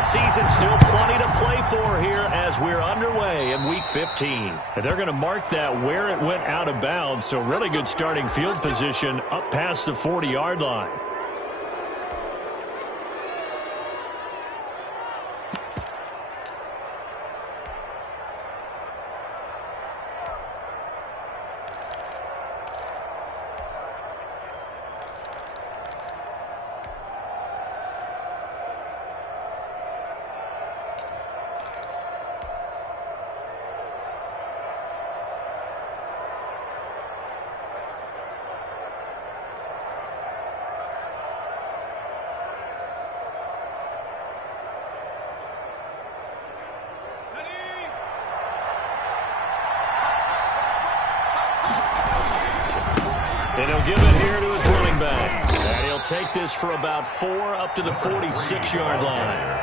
the season, still plenty to play for here as we're underway in Week 15. And they're going to mark that where it went out of bounds, so really good starting field position up past the 40-yard line. And he'll give it here to his running back. And he'll take this for about 4 up to the 46-yard line.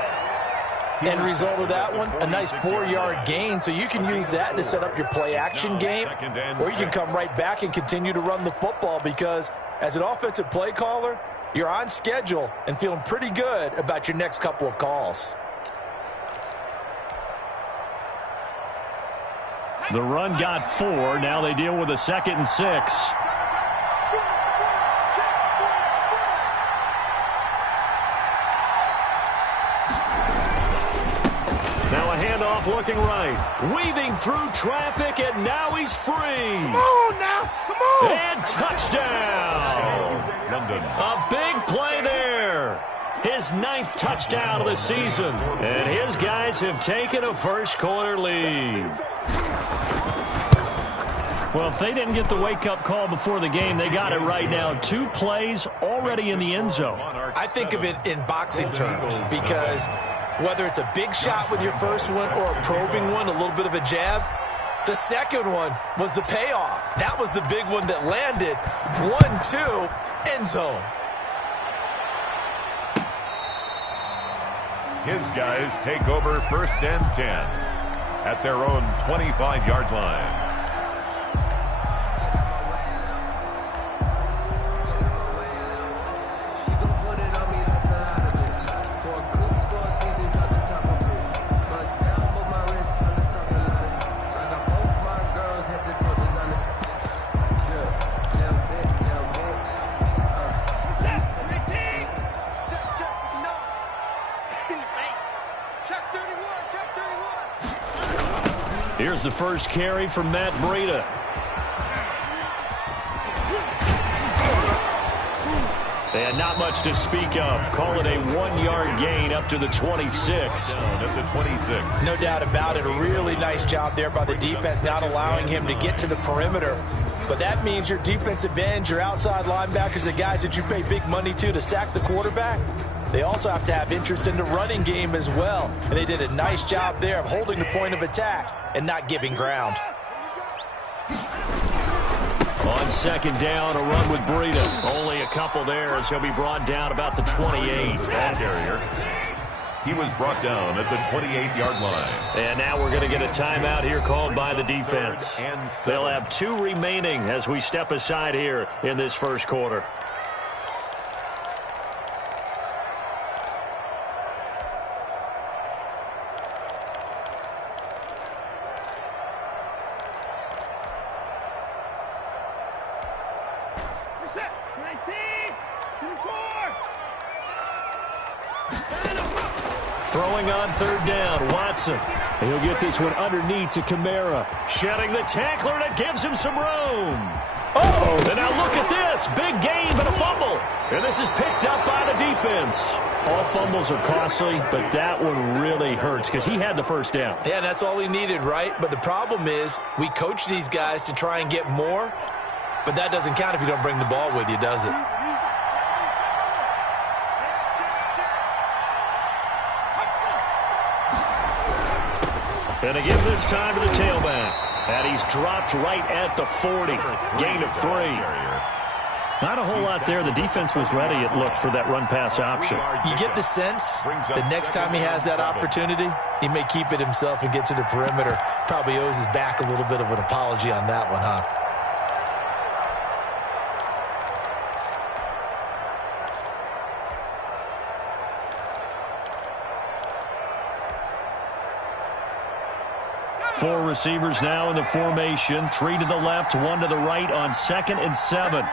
End result of that one, a nice 4-yard gain, so you can use that to set up your play-action game, or you can come right back and continue to run the football because as an offensive play caller, you're on schedule and feeling pretty good about your next couple of calls. The run got 4. Now they deal with a 2nd and 6. Now a handoff looking right. Weaving through traffic, and now he's free. Come on now. Come on. And touchdown. London. A big play there. His 9th touchdown of the season. And his guys have taken a first-quarter lead. Well, if they didn't get the wake-up call before the game, they got it right now. 2 plays already in the end zone. I think of it in boxing terms because whether it's a big shot with your first one or a probing one, a little bit of a jab, the second one was the payoff. That was the big one that landed. 1-2, end zone. His guys take over 1st and 10 at their own 25-yard line. Here's the first carry from Matt Breida. They had not much to speak of. Call it a 1-yard gain up to the 26. Down at the 26. No doubt about it. A really nice job there by the defense, not allowing him to get to the perimeter. But that means your defensive ends, your outside linebackers, the guys that you pay big money to sack the quarterback, they also have to have interest in the running game as well. And they did a nice job there of holding the point of attack and not giving ground. On 2nd down, a run with Breida. Only a couple there as he'll be brought down about the 28. Ball carrier. He was brought down at the 28-yard line. And now we're going to get a timeout here called by the defense. They'll have 2 remaining as we step aside here in this first quarter. Throwing on 3rd down, Watson. He'll get this one underneath to Kamara. Shedding the tackler, that gives him some room. Oh, and now look at this. Big gain, but a fumble. And this is picked up by the defense. All fumbles are costly, but that one really hurts because he had the first down. Yeah, that's all he needed, right? But the problem is we coach these guys to try and get more, but that doesn't count if you don't bring the ball with you, does it? And they give this time to the tailback. And he's dropped right at the 40. Gain of 3. Not a whole lot there. The defense was ready, it looked, for that run-pass option. You get the sense that next time he has that opportunity, he may keep it himself and get to the perimeter. Probably owes his back a little bit of an apology on that one, huh? receivers now in the formation. 3 to the left, 1 to the right on 2nd and 7.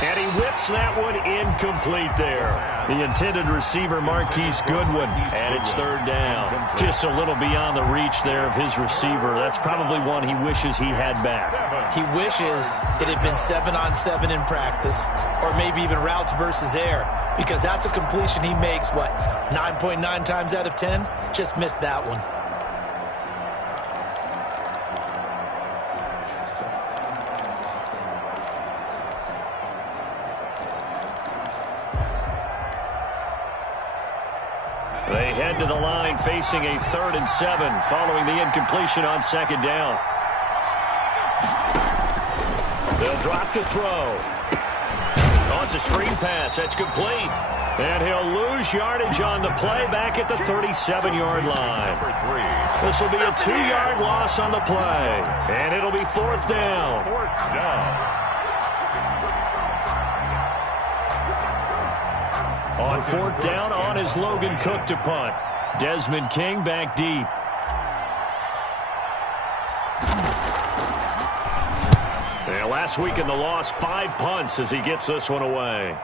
And he whips that one incomplete there. The intended receiver, Marquise Goodwin, and it's 3rd down. Just a little beyond the reach there of his receiver. That's probably one he wishes he had back. He wishes it had been 7-on-7 in practice, or maybe even routes versus air, because that's a completion he makes, 9.9 times out of 10? Just missed that one. They head to the line facing a 3rd and 7 following the incompletion on 2nd down. They'll drop to throw. Oh, it's a screen pass. That's complete. And he'll lose yardage on the play back at the 37-yard line. This will be a 2-yard loss on the play. And it'll be 4th down. 4th down. On 4th down, on is Logan Cook to punt. Desmond King back deep. And last week in the loss, 5 punts as he gets this one away.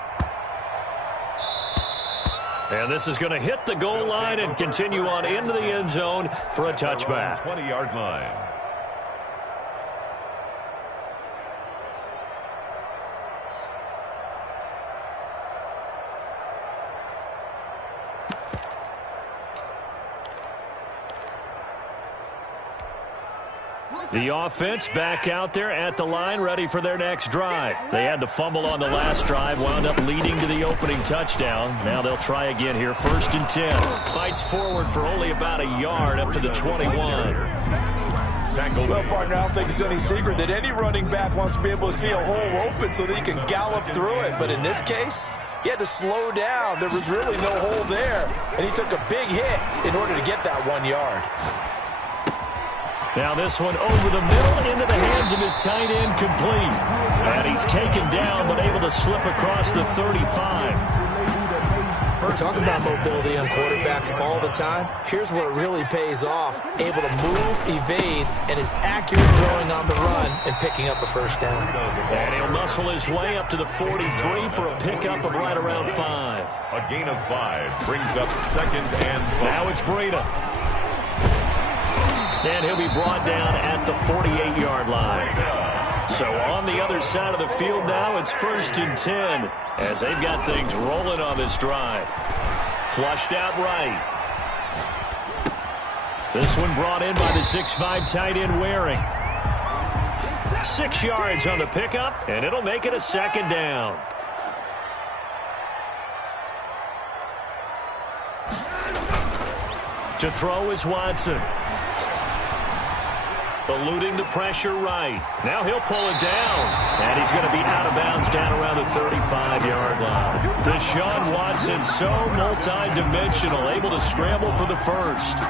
And this is going to hit the goal line and continue on into the end zone for a touchback. 20-yard line. The offense back out there at the line, ready for their next drive. They had the fumble on the last drive, wound up leading to the opening touchdown. Now they'll try again here, 1st and 10. Fights forward for only about a yard up to the 21. Well, partner, I don't think it's any secret that any running back wants to be able to see a hole open so that he can gallop through it. But in this case, he had to slow down. There was really no hole there, and he took a big hit in order to get that 1 yard. Now this one over the middle into the hands of his tight end, complete. And he's taken down but able to slip across the 35. We talk about mobility on quarterbacks all the time. Here's where it really pays off. Able to move, evade, and is accurate throwing on the run and picking up a 1st down. And he'll muscle his way up to the 43 for a pickup of right around 5. A gain of 5 brings up 2nd and 5. Now it's Breida. And he'll be brought down at the 48-yard line. So on the other side of the field now, it's 1st and 10 as they've got things rolling on this drive. Flushed out right. This one brought in by the 6'5" tight end Waring. 6 yards on the pickup, and it'll make it a 2nd down. To throw is Watson. Eluding the pressure right. Now he'll pull it down. And he's going to be out of bounds down around the 35-yard line. Deshaun Watson, so multi-dimensional, able to scramble for the 1st.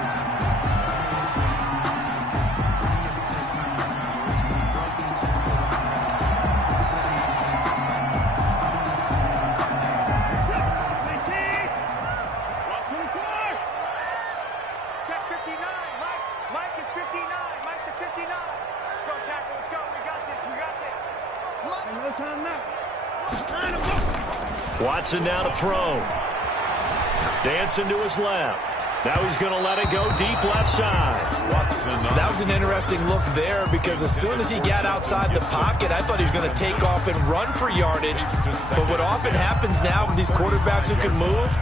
Watson now to throw. Dancing to his left. Now he's going to let it go deep left side. That was an interesting look there because as soon as he got outside the pocket, I thought he was going to take off and run for yardage. But what often happens now with these quarterbacks who can move,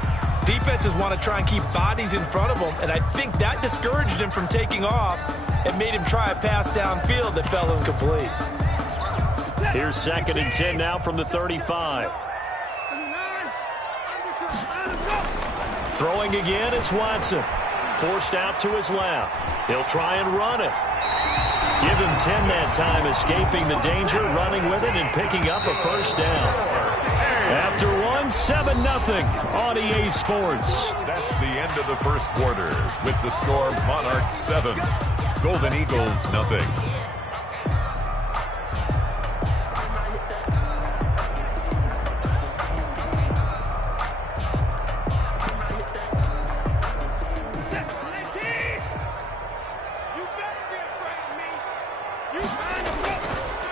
defenses want to try and keep bodies in front of them, and I think that discouraged him from taking off and made him try a pass downfield that fell incomplete. Here's 2nd and 10 now from the 35. Throwing again is Watson. Forced out to his left. He'll try and run it. Give him 10 that time, escaping the danger, running with it, and picking up a 1st down. After one, 7-0 on EA Sports. That's the end of the 1st quarter with the score Monarchs 7, Golden Eagles 0.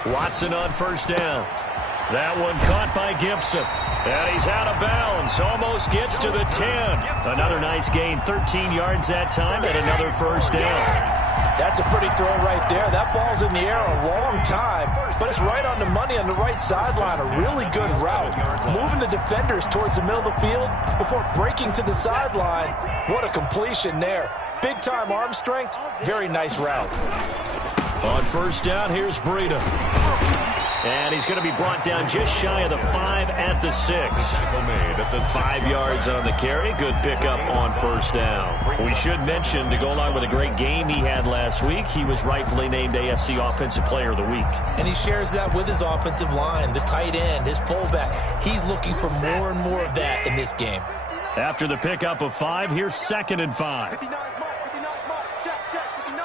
Watson on first down. That one caught by Gibson. And he's out of bounds. Almost gets to the 10. Another nice gain. 13 yards that time and another first down. That's a pretty throw right there. That ball's in the air a long time, but it's right on the money on the right sideline. A really good route. Moving the defenders towards the middle of the field before breaking to the sideline. What a completion there. Big-time arm strength. Very nice route. On first down, here's Breida. And he's going to be brought down just shy of the 5 at the 6. 5 yards on the carry. Good pickup on first down. We should mention, to go along with a great game he had last week, he was rightfully named AFC Offensive Player of the Week. And he shares that with his offensive line, the tight end, his fullback. He's looking for more and more of that in this game. After the pickup of 5, here's 2nd and 5. 59, check, 59. I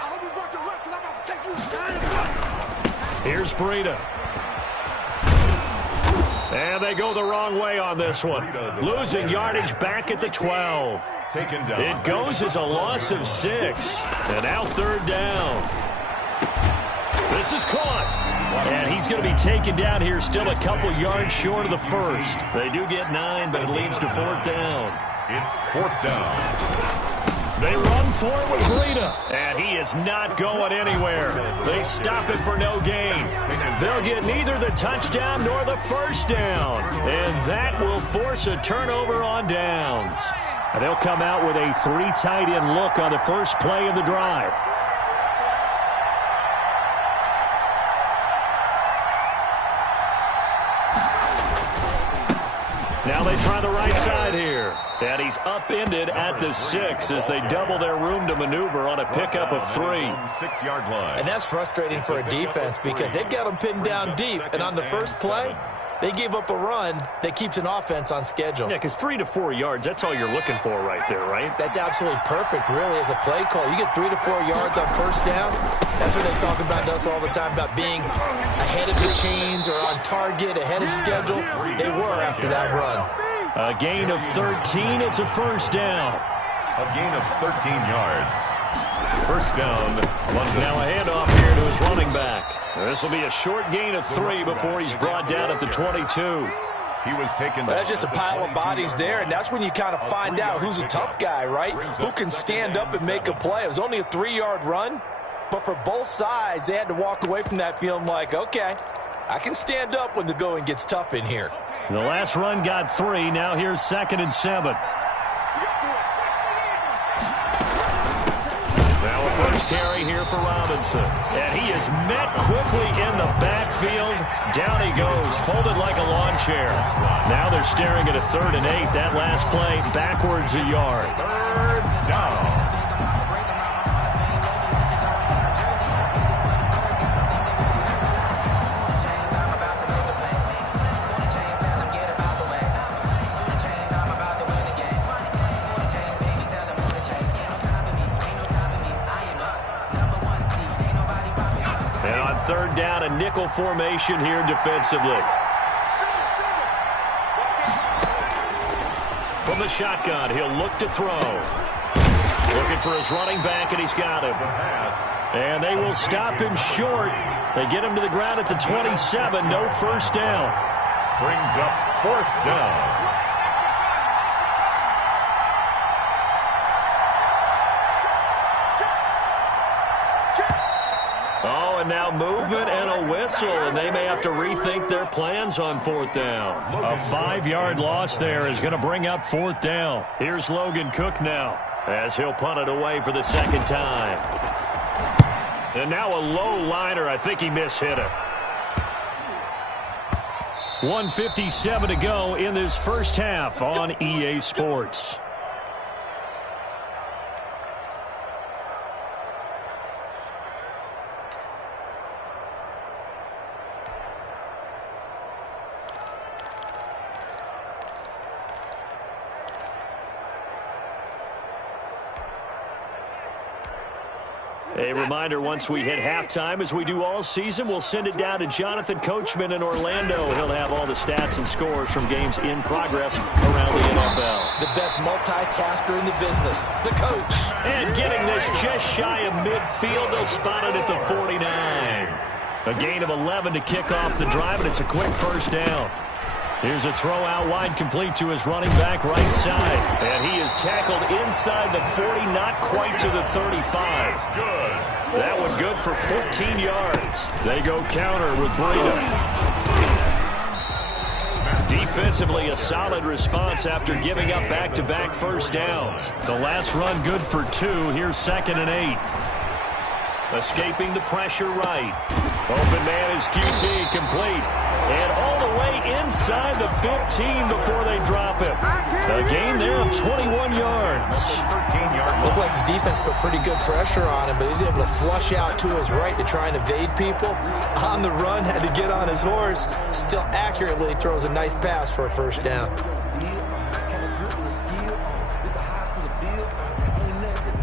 hope you brought your left because I'm about to take you. Here's Breida. And they go the wrong way on this one. Losing yardage back at the 12. It goes as a loss of 6. And now 3rd down. This is caught. And he's going to be taken down here, still a couple yards short of the first. They do get 9, but it leads to 4th down. It's 4th down. They run for it with Breida, and he is not going anywhere. They stop him for no gain. They'll get neither the touchdown nor the first down, and that will force a turnover on downs. And they'll come out with a 3 tight end look on the first play of the drive. Now they try the right side here. And he's upended at the 6 as they double their room to maneuver on a pickup of 3. 6-yard line. And that's frustrating for a defense because they've got them pinned down deep. And on the first play, they give up a run that keeps an offense on schedule. Yeah, because 3 to 4 yards, that's all you're looking for right there, right? That's absolutely perfect, really, as a play call. You get 3 to 4 yards on first down. That's what they talk about to us all the time, about being ahead of the chains or on target, ahead of schedule. They were after that run. A gain of 13. It's a first down. A gain of 13 yards. First down, London. Now a handoff here to his running back. This will be a short gain of 3 before he's brought down at the 22. He was taken down. That's just a pile of bodies there, and that's when you kind of find out who's a tough guy, right? Who can stand up and make a play. It was only a 3-yard run, but for both sides, they had to walk away from that feeling like, okay, I can stand up when the going gets tough in here. The last run got 3. Now here's 2nd and 7. Now a first carry here for Robinson. And he is met quickly in the backfield. Down he goes, folded like a lawn chair. Now they're staring at a 3rd and 8. That last play backwards a yard. 3rd down. And on 3rd down, a nickel formation here defensively. From the shotgun, he'll look to throw. Looking for his running back, and he's got him. And they will stop him short. They get him to the ground at the 27. No first down. Brings up 4th down. Oh, and now movement and a whistle, and they may have to rethink their plans on 4th down. A 5-yard loss there is going to bring up 4th down. Here's Logan Cook now, as he'll punt it away for the 2nd time. And now a low liner. I think he mishit it. 1:57 to go in this first half on EA Sports. A reminder, once we hit halftime, as we do all season, we'll send it down to Jonathan Coachman in Orlando. He'll have all the stats and scores from games in progress around the NFL. The best multitasker in the business, the coach. And getting this just shy of midfield, they'll spot it at the 49. A gain of 11 to kick off the drive, and it's a quick first down. Here's a throw out wide, complete to his running back right side. And he is tackled inside the 40, not quite to the 35. Good. That one good for 14 yards. They go counter with Breida. Defensively, a solid response after giving up back-to-back first downs. The last run good for 2. Here's 2nd and 8. Escaping the pressure right. Open man is QT, complete. And all the way inside the 15 before they drop it. A gain there of 21 yards. 13-yard Looked like the defense put pretty good pressure on him, but he's able to flush out to his right to try and evade people. On the run, had to get on his horse. Still accurately throws a nice pass for a first down.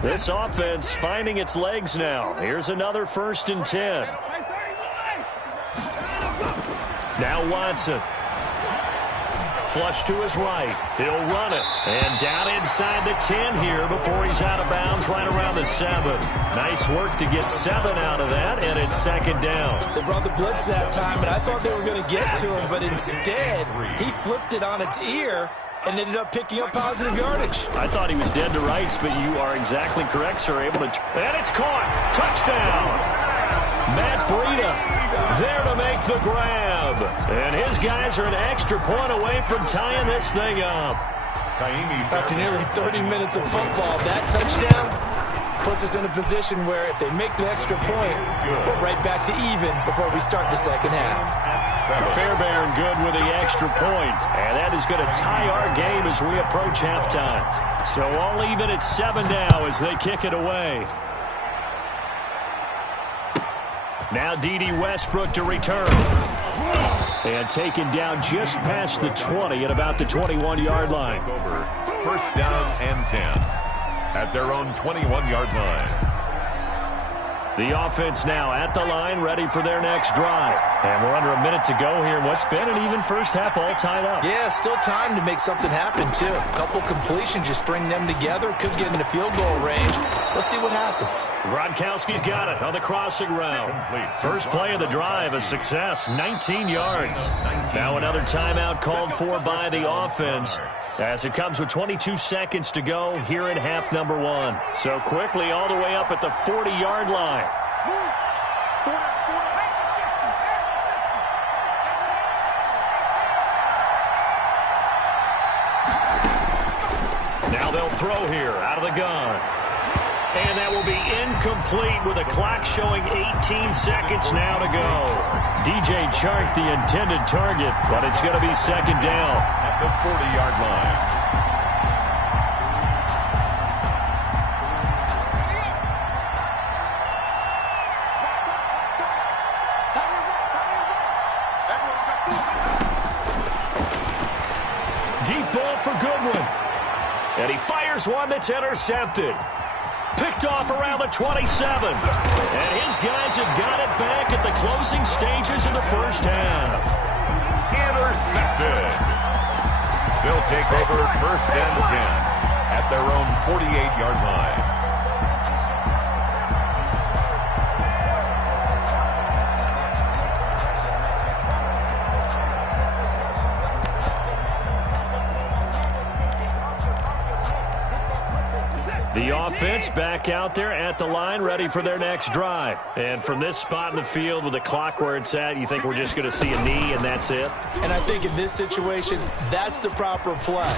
This offense finding its legs now. Here's another 1st and 10. Now Watson. Flush to his right. He'll run it. And down inside the 10 here before he's out of bounds right around the 7. Nice work to get 7 out of that, and it's 2nd down. They brought the blitz that time, and I thought they were going to get to him, but instead he flipped it on its ear and ended up picking up positive yardage. I thought he was dead to rights, but you are exactly correct, sir. Able to, and it's caught. Touchdown. Matt Breida there to make the grab. And his guys are an extra point away from tying this thing up. After nearly 30 minutes of football, that touchdown puts us in a position where if they make the extra point, we're right back to even before we start the second half. Fairbairn good with the extra point, and that is going to tie our game as we approach halftime. So all even at 7 now as they kick it away. Now D.D. Westbrook to return. And taken down just past the 20 at about the 21-yard line. First down and 10 at their own 21-yard line. The offense now at the line, ready for their next drive. And we're under a minute to go here. What's been an even first half, all tied up. Yeah, still time to make something happen, too. A couple completions, just string them together. Could get into field goal range. Let's see what happens. Gronkowski's got it on the crossing route. First play of the drive, a success, 19 yards. Now another timeout called for by the offense as it comes with 22 seconds to go here in half number 1. So quickly all the way up at the 40-yard line. Now they'll throw here out of the gun. And that will be incomplete with a clock showing 18 seconds now to go. DJ Chark the intended target, but it's going to be 2nd down. At the 40-yard line. Deep ball for Goodwin. And he fires one that's intercepted. Picked off around the 27. And his guys have got it back at the closing stages of the first half. Intercepted. They'll take over 1st and 10 at their own 48-yard line. The offense back out there at the line, ready for their next drive. And from this spot in the field with the clock where it's at, you think we're just going to see a knee and that's it? And I think in this situation, that's the proper play.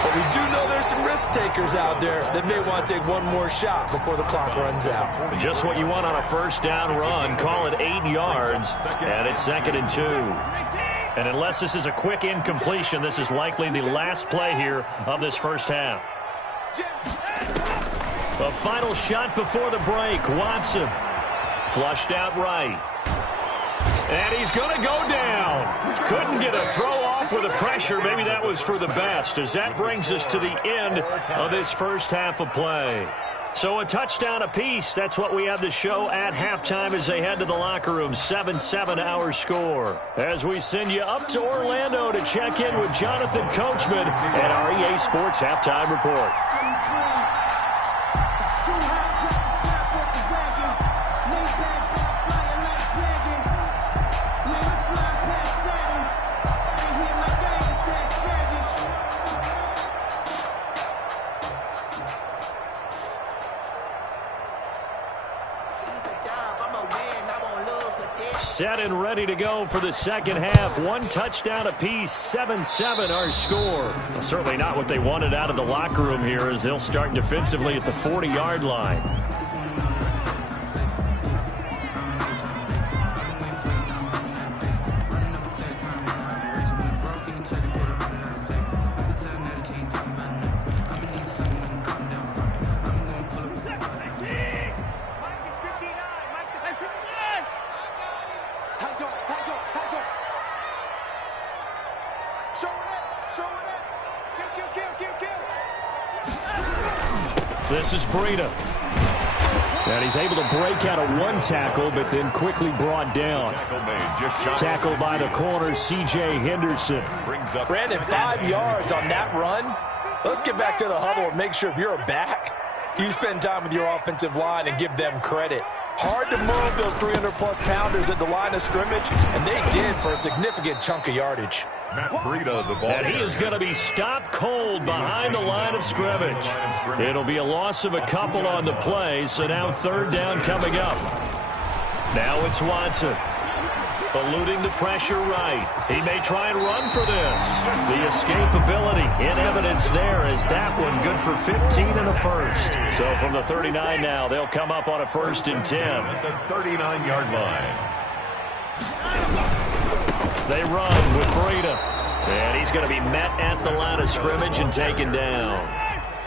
But we do know there's some risk takers out there that may want to take one more shot before the clock runs out. Just what you want on a first down run. Call it 8 yards, and it's 2nd and 2. And unless this is a quick incompletion, this is likely the last play here of this first half. A final shot before the break. Watson flushed out right. And he's going to go down. Couldn't get a throw off with the pressure. Maybe that was for the best, as that brings us to the end of this first half of play. So a touchdown apiece. That's what we have to show at halftime as they head to the locker room. 7-7 our score. As we send you up to Orlando to check in with Jonathan Coachman and our EA Sports Halftime Report. Set and ready to go for the second half. One touchdown apiece, 7-7 our score. Well, certainly not what they wanted out of the locker room here as they'll start defensively at the 40-yard line. This is Breida. And he's able to break out of one tackle, but then quickly brought down. Tackle by the corner, C.J. Henderson. Brandon, 5 yards on that run. Let's get back to the huddle and make sure if you're a back, you spend time with your offensive line and give them credit. Hard to move those 300-plus pounders at the line of scrimmage, and they did for a significant chunk of yardage. Matt Breida, the ball. And he is going to be stopped cold behind the line of scrimmage. It'll be a loss of a couple on the play, so now third down coming up. Now it's Watson. Eluding the pressure right. He may try and run for this. The escapability in evidence there is that one good for 15 and a first. So from the 39 now, they'll come up on a 1st and 10. At the 39-yard line. They run with Breida. And he's going to be met at the line of scrimmage and taken down.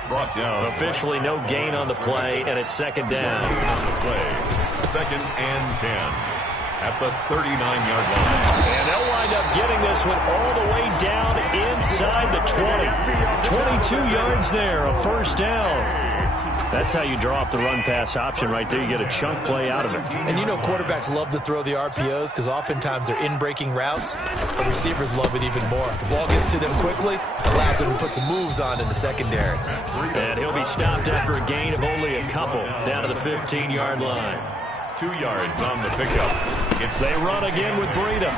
Brought down. Officially no gain on the play, and it's second down. Second and 10. At the 39-yard line. And they'll wind up getting this one all the way down inside the 20. 22 yards there, a first down. That's how you draw up the run-pass option right there. You get a chunk play out of it. And you know quarterbacks love to throw the RPOs because oftentimes they're in-breaking routes. But receivers love it even more. The ball gets to them quickly, allows them to put some moves on in the secondary. And he'll be stopped after a gain of only a couple down to the 15-yard line. 2 yards on the pickup. They run again with Breida.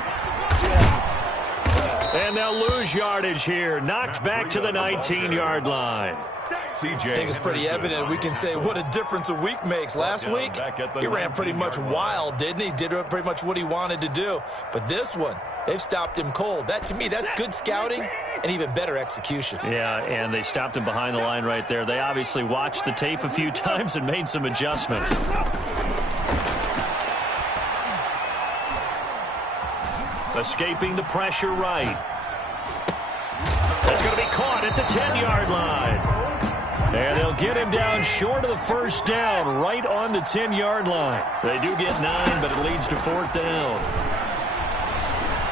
And they'll lose yardage here. Knocked back to the 19-yard line. I think it's pretty evident. We can say what a difference a week makes. Last week, he ran pretty much wild, didn't he? Did pretty much what he wanted to do. But this one, they've stopped him cold. That, to me, that's good scouting and even better execution. Yeah, and they stopped him behind the line right there. They obviously watched the tape a few times and made some adjustments. Escaping the pressure right. That's going to be caught at the 10-yard line. And they'll get him down short of the first down, right on the 10-yard line. They do get 9, but it leads to 4th down.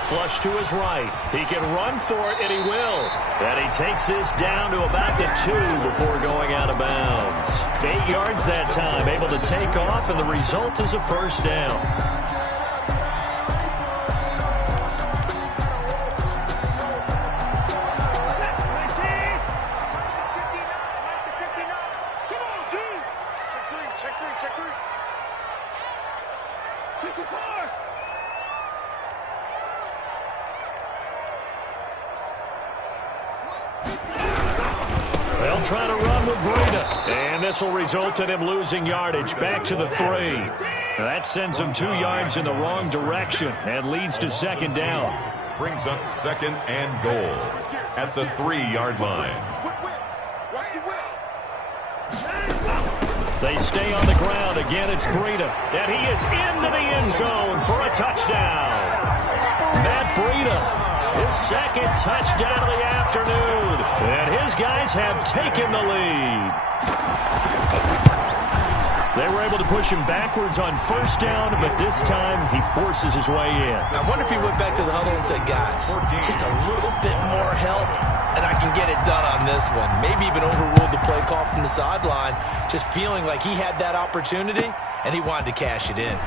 Flush to his right. He can run for it, and he will. And he takes this down to about the 2 before going out of bounds. 8 yards that time, able to take off, and the result is a first down. They'll try to run with Breida. And this will result in him losing yardage back to the 3. That sends him 2 yards in the wrong direction and leads to second down. Brings up second and goal at the 3-yard line. They stay on the ground. Again, it's Breida. And he is into the end zone for a touchdown. Matt Breida, his second touchdown of the afternoon. And his guys have taken the lead. They were able to push him backwards on first down, but this time he forces his way in. I wonder if he went back to the huddle and said, guys, just a little bit more help, and I can get it done on this one. Maybe even overruled the play call from the sideline, just feeling like he had that opportunity, and he wanted to cash it in.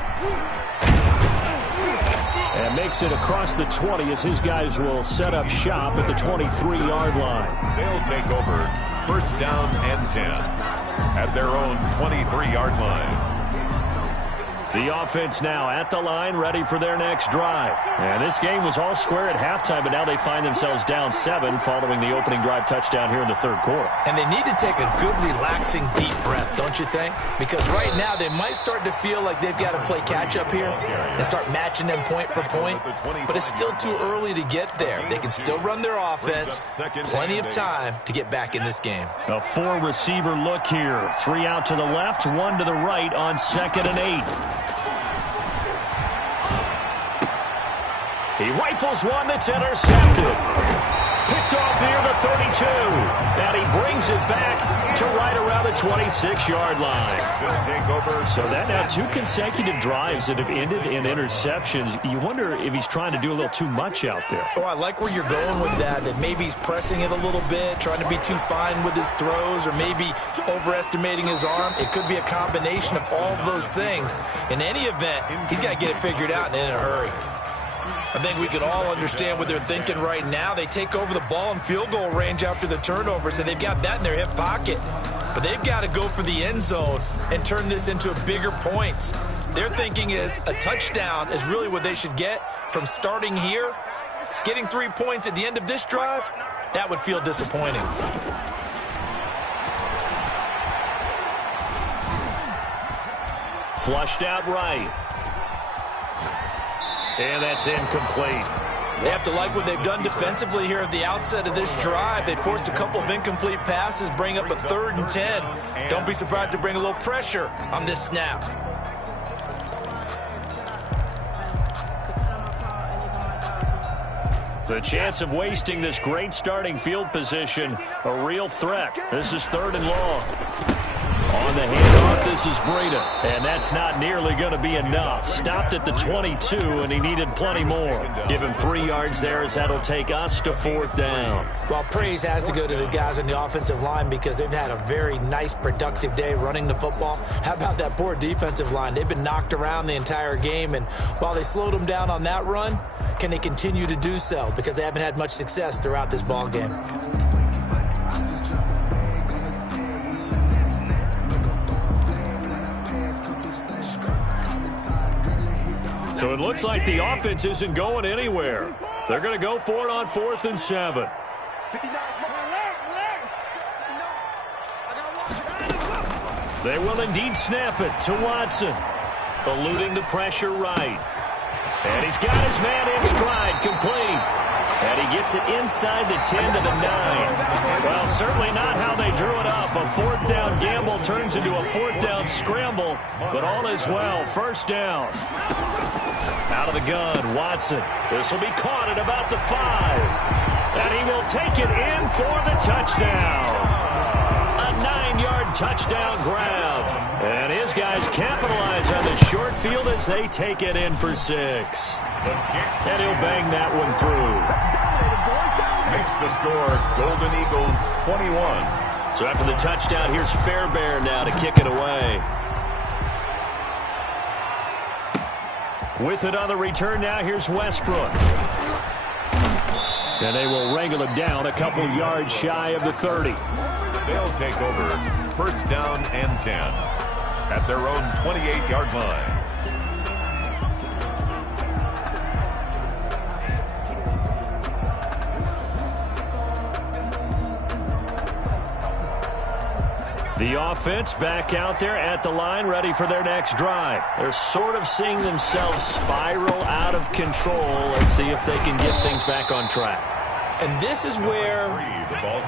And makes it across the 20 as his guys will set up shop at the 23-yard line. They'll take over first down and 10 at their own 23-yard line. The offense now at the line, ready for their next drive. And this game was all square at halftime, but now they find themselves down 7 following the opening drive touchdown here in the third quarter. And they need to take a good, relaxing, deep breath, don't you think? Because right now they might start to feel like they've got to play catch-up here and start matching them point for point. But it's still too early to get there. They can still run their offense. Plenty of time to get back in this game. A 4-receiver look here. 3 out to the left, 1 to the right on 2nd and 8. He rifles one that's intercepted. Picked off near the 32. And he brings it back to right around the 26-yard line. So that now 2 consecutive drives that have ended in interceptions. You wonder if he's trying to do a little too much out there. Oh, I like where you're going with that maybe he's pressing it a little bit, trying to be too fine with his throws, or maybe overestimating his arm. It could be a combination of all of those things. In any event, he's got to get it figured out and in a hurry. I think we can all understand what they're thinking right now. They take over the ball in field goal range after the turnover, so they've got that in their hip pocket. But they've got to go for the end zone and turn this into a bigger point. Their thinking is a touchdown is really what they should get from starting here. Getting 3 points at the end of this drive, that would feel disappointing. Flushed out right. And that's incomplete. They have to like what they've done defensively here at the outset of this drive. They forced a couple of incomplete passes, bring up a 3rd and 10. Don't be surprised to bring a little pressure on this snap. The chance of wasting this great starting field position, a real threat. This is 3rd and long. On the handoff, this is Breida, and that's not nearly going to be enough. Stopped at the 22, and he needed plenty more. Give him 3 yards there, as that'll take us to 4th down. Well, praise has to go to the guys on the offensive line because they've had a very nice, productive day running the football. How about that poor defensive line? They've been knocked around the entire game, and while they slowed them down on that run, can they continue to do so? Because they haven't had much success throughout this ball game. So it looks like the offense isn't going anywhere. They're going to go for it on 4th and 7. They will indeed snap it to Watson. Eluding the pressure right. And he's got his man in stride, complete. And he gets it inside the 10 to the 9. Well, certainly not how they drew it up. A 4th down gamble turns into a 4th down scramble, but all is well. 1st down. Out of the gun, Watson. This will be caught at about the 5. And he will take it in for the touchdown. A 9-yard touchdown grab. And his guys capitalize on the short field as they take it in for 6. And he'll bang that one through. Makes the score Golden Eagles 21. So after the touchdown, here's Fairbairn now to kick it away. With it on the return now, here's Westbrook. And they will wrangle him down a couple yards shy of the 30. They'll take over 1st down and 10 at their own 28-yard line. The offense back out there at the line, ready for their next drive. They're sort of seeing themselves spiral out of control. Let's see if they can get things back on track. And this is where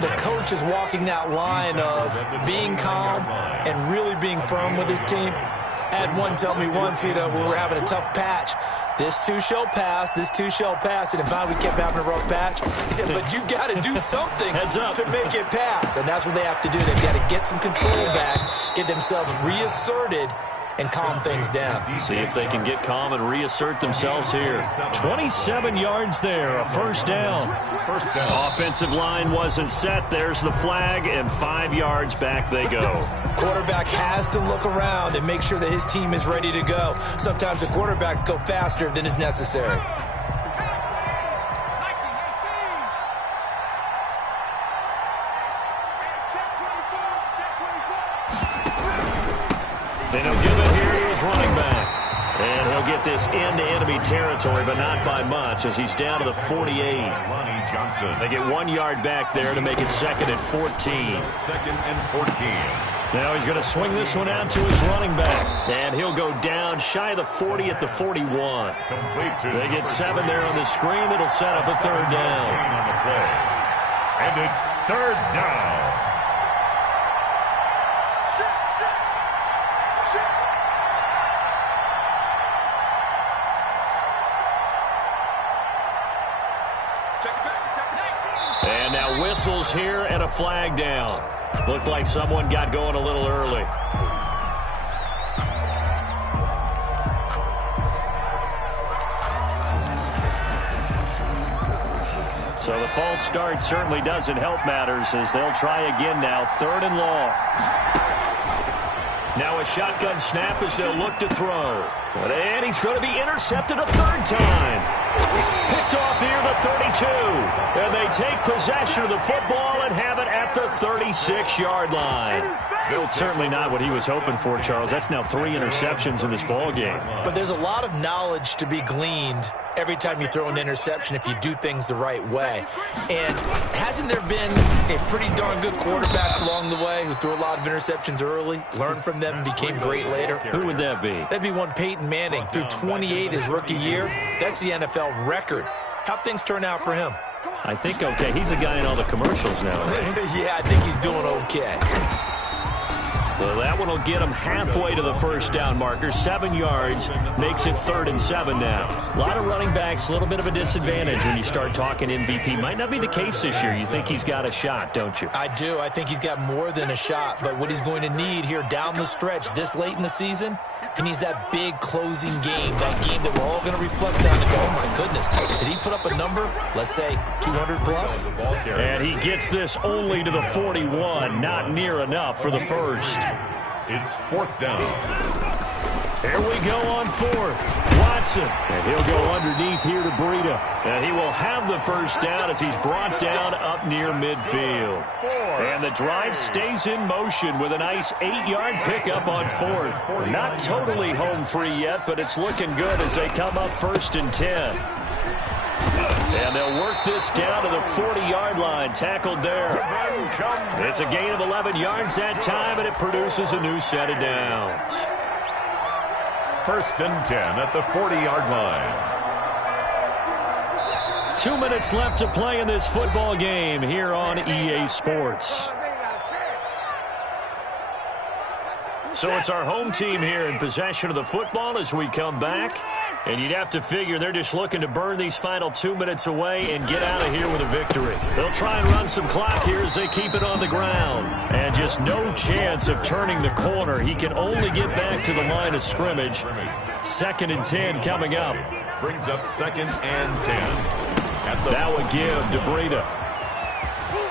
the coach is walking that line of being calm and really being firm with his team. I had one tell me once, we were having a tough patch. This too shall pass, this too shall pass. And finally we kept having a rough patch. He said, but you got to do something to make it pass. And that's what they have to do. They've got to get some control back, get themselves reasserted, and calm things down. See if they can get calm and reassert themselves here. 27 yards there, a 1st down. Offensive line wasn't set. There's the flag, and 5 yards back they go. Quarterback has to look around and make sure that his team is ready to go. Sometimes the quarterbacks go faster than is necessary. They don't give it here to his running back. And he'll get this into enemy territory, but not by much, as he's down to the 48. They get 1 yard back there to make it 2nd and 14. 2nd and 14. Now he's going to swing this one out to his running back. And he'll go down shy of the 40 at the 41. They get 7 there on the screen. It'll set up a 3rd down. On the play. And it's 3rd down. And now whistles here and a flag down. Looked like someone got going a little early. So the false start certainly doesn't help matters, as they'll try again now. 3rd and long. Now a shotgun snap as they'll look to throw. And he's going to be intercepted a 3rd time. Picked off here the 32. And they take possession of the football and have it at the 36-yard line. Certainly not what he was hoping for, Charles. That's now 3 interceptions in this ball game. But there's a lot of knowledge to be gleaned every time you throw an interception if you do things the right way. And hasn't there been a pretty darn good quarterback along the way who threw a lot of interceptions early, learned from them, and became great later? Who would that be? That'd be one Peyton Manning. Threw 28 his rookie year. That's the NFL record. How'd things turn out for him? I think okay. He's a guy in all the commercials now, right? Yeah, I think he's doing okay. So that one will get him halfway to the 1st down marker. 7 yards makes it 3rd and 7 now. A lot of running backs, a little bit of a disadvantage when you start talking MVP. Might not be the case this year. You think he's got a shot, don't you? I do. I think he's got more than a shot. But what he's going to need here down the stretch this late in the season, he needs that big closing game, that game that we're all going to reflect on and go, oh, my goodness, did he put up a number, let's say, 200 plus? And he gets this only to the 41, not near enough for the 1st. It's 4th down. Here we go on 4th. Watson. And he'll go underneath here to Breida. And he will have the 1st down as he's brought down up near midfield. And the drive stays in motion with a nice 8-yard pickup on 4th. Not totally home free yet, but it's looking good as they come up 1st and 10. And they'll work this down to the 40-yard line. Tackled there. It's a gain of 11 yards that time, and it produces a new set of downs. 1st and 10 at the 40-yard line. 2 minutes left to play in this football game here on EA Sports. So it's our home team here in possession of the football as we come back. And you'd have to figure they're just looking to burn these final 2 minutes away and get out of here with a victory. They'll try and run some clock here as they keep it on the ground. And just no chance of turning the corner. He can only get back to the line of scrimmage. 2nd and 10 coming up. Brings up 2nd and 10. That would give to Breida.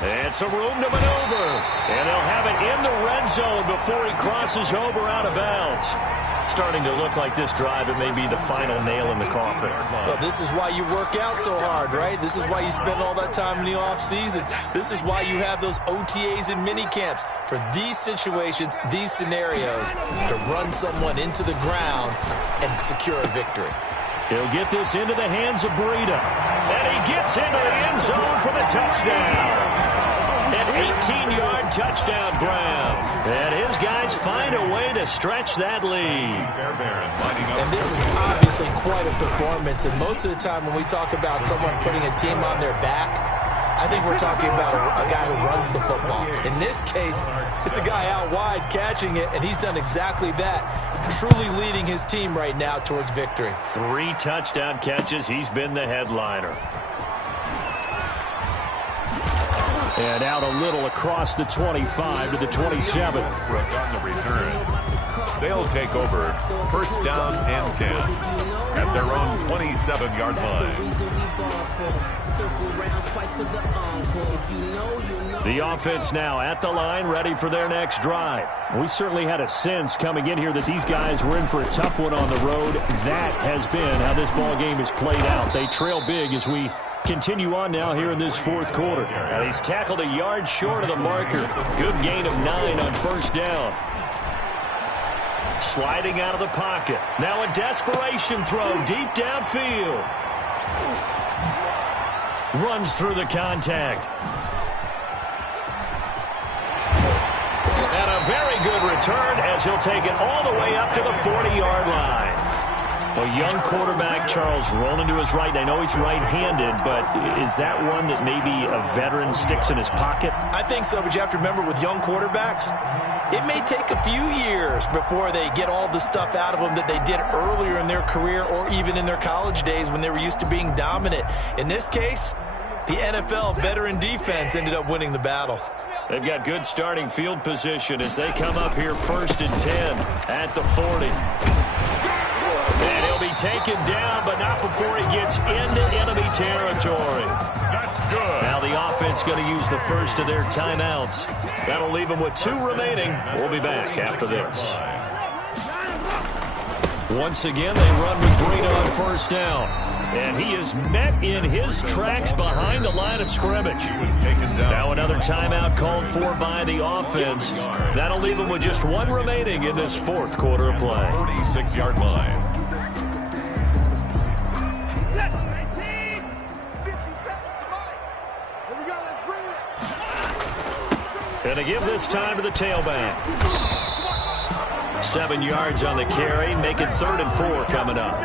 And some room to maneuver. And they'll have it in the red zone before he crosses over out of bounds. Starting to look like this drive, it may be the final nail in the coffin. Well, this is why you work out so hard, right? This is why you spend all that time in the offseason. This is why you have those OTAs and mini camps. For these situations, these scenarios, to run someone into the ground and secure a victory. He'll get this into the hands of Breida. And he gets into the end zone for the touchdown. An 18-yard touchdown grab. And his guys find a way to stretch that lead. And this is obviously quite a performance. And most of the time when we talk about someone putting a team on their back, I think we're talking about a guy who runs the football. In this case, it's a guy out wide catching it, and he's done exactly that, truly leading his team right now towards victory. 3 touchdown catches. He's been the headliner. And out a little across the 25 to the 27. On the return. They'll take over 1st down and 10 at their own 27-yard line. The offense now at the line, ready for their next drive. We certainly had a sense coming in here that these guys were in for a tough one on the road. That has been how this ball game is played out. They trail big as we continue on now here in this 4th quarter. And he's tackled a yard short of the marker. Good gain of 9 on 1st down. Sliding out of the pocket. Now a desperation throw deep downfield. Runs through the contact. And a very good return as he'll take it all the way up to the 40-yard line. A young quarterback, Charles, rolling to his right. I know he's right-handed, but is that one that maybe a veteran sticks in his pocket? I think so, but you have to remember with young quarterbacks, it may take a few years before they get all the stuff out of them that they did earlier in their career or even in their college days when they were used to being dominant. In this case, the NFL veteran defense ended up winning the battle. They've got good starting field position as they come up here 1st and 10 at the 40. And he'll be taken down, but not before he gets into enemy territory. That's good. Now the offense going to use the first of their timeouts. That'll leave them with 2 remaining. We'll be back after this. Once again, they run with Breida on 1st down. And he is met in his tracks behind the line of scrimmage. He was taken down. Now another timeout called for by the offense. That'll leave them with just 1 remaining in this 4th quarter of play. 46-yard line. And to give this time to the tailback. 7 yards on the carry, make it 3rd and 4 coming up.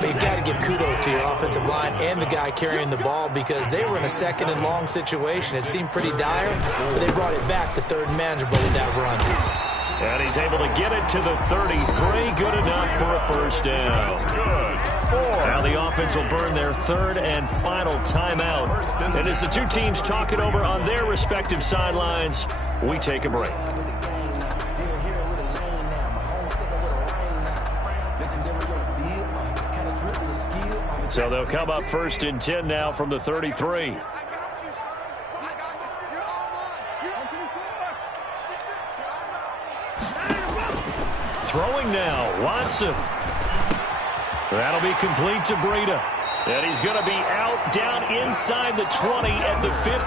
They've got to give kudos to your offensive line and the guy carrying the ball because they were in a 2nd and long situation. It seemed pretty dire, but they brought it back to 3rd and manageable with that run. And he's able to get it to the 33, good enough for a 1st down. Now the offense will burn their 3rd and final timeout. And as the 2 teams talk it over on their respective sidelines, we take a break. So they'll come up 1st and 10 now from the 33. Throwing now, Watson. That'll be complete to Breida. And he's going to be out down inside the 20 at the 15.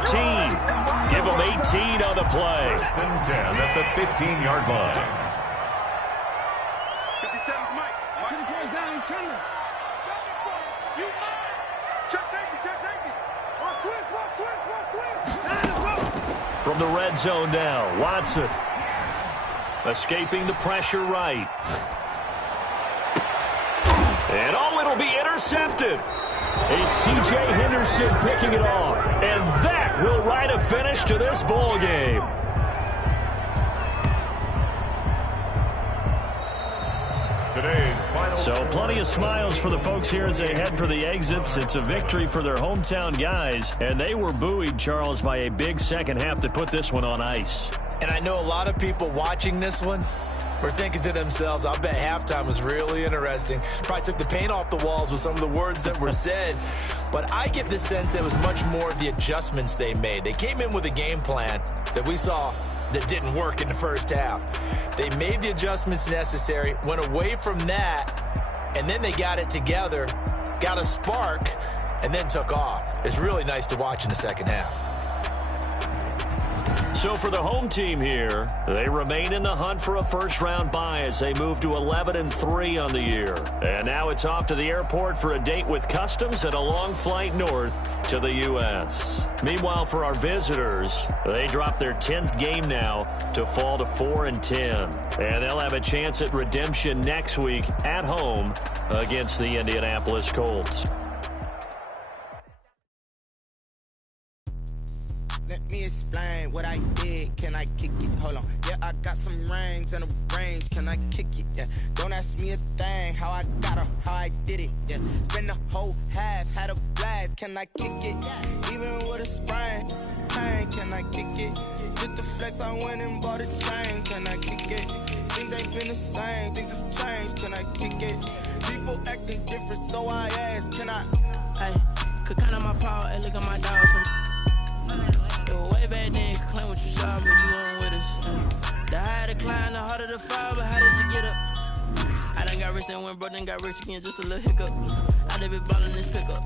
Give him 18 on the play. 1st and 10 at the 15-yard line. 57's Mike. Mike goes down, he's coming. Check safety. Watch twist. From the red zone now, Watson. Escaping the pressure right. And it'll be intercepted. It's C.J. Henderson picking it off. And that will write a finish to this ball game. So plenty of smiles for the folks here as they head for the exits. It's a victory for their hometown guys. And they were buoyed, Charles, by a big second half to put this one on ice. And I know a lot of people watching this one were thinking to themselves, I bet halftime was really interesting. Probably took the paint off the walls with some of the words that were said. But I get the sense it was much more of the adjustments they made. They came in with a game plan that we saw that didn't work in the first half. They made the adjustments necessary, went away from that, and then they got it together, got a spark, and then took off. It's really nice to watch in the second half. So for the home team here, they remain in the hunt for a first-round bye as they move to 11-3 on the year. And now it's off to the airport for a date with Customs and a long flight north to the U.S. Meanwhile, for our visitors, they drop their 10th game now to fall to 4-10. And they'll have a chance at redemption next week at home against the Indianapolis Colts. Let me explain what I did. Can I kick it? Hold on. Yeah, I got some rings and a range. Can I kick it? Yeah. Don't ask me a thing. How I got her, how I did it. Yeah. Spend the whole half, had a blast. Can I kick it? Even with a sprain. Hey, can I kick it? Just the flex, I went and bought a chain. Can I kick it? Things ain't been the same. Things have changed. Can I kick it? People acting different, so I asked. Can I? Hey, could count on my power and look at my dog from. Way back then, could claim what you saw, but you weren't with us. The higher the climb, the harder the fall, but how did you get up? I done got rich and went broke, then got rich again, just a little hiccup. I done been ballin' this pickup.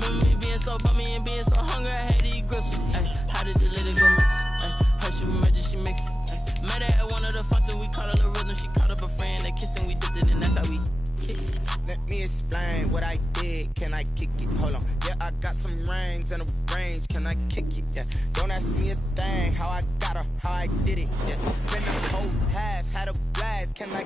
Remember me being so bummy and being so hungry, I had to eat gristle. Ay, how did you let it go? Ay, how she remember she mix it? Met her at one of the functions, we caught a little rhythm. She caught up a friend, they kissed and we dipped it, and that's how we kick it. Let me explain what I did. Can I kick it? Hold on. Yeah, I got some rings and a range. Can I kick it? Yeah. Don't ask me a thing. How I got her, how I did it. Yeah. Spend the whole half, had a blast. Can I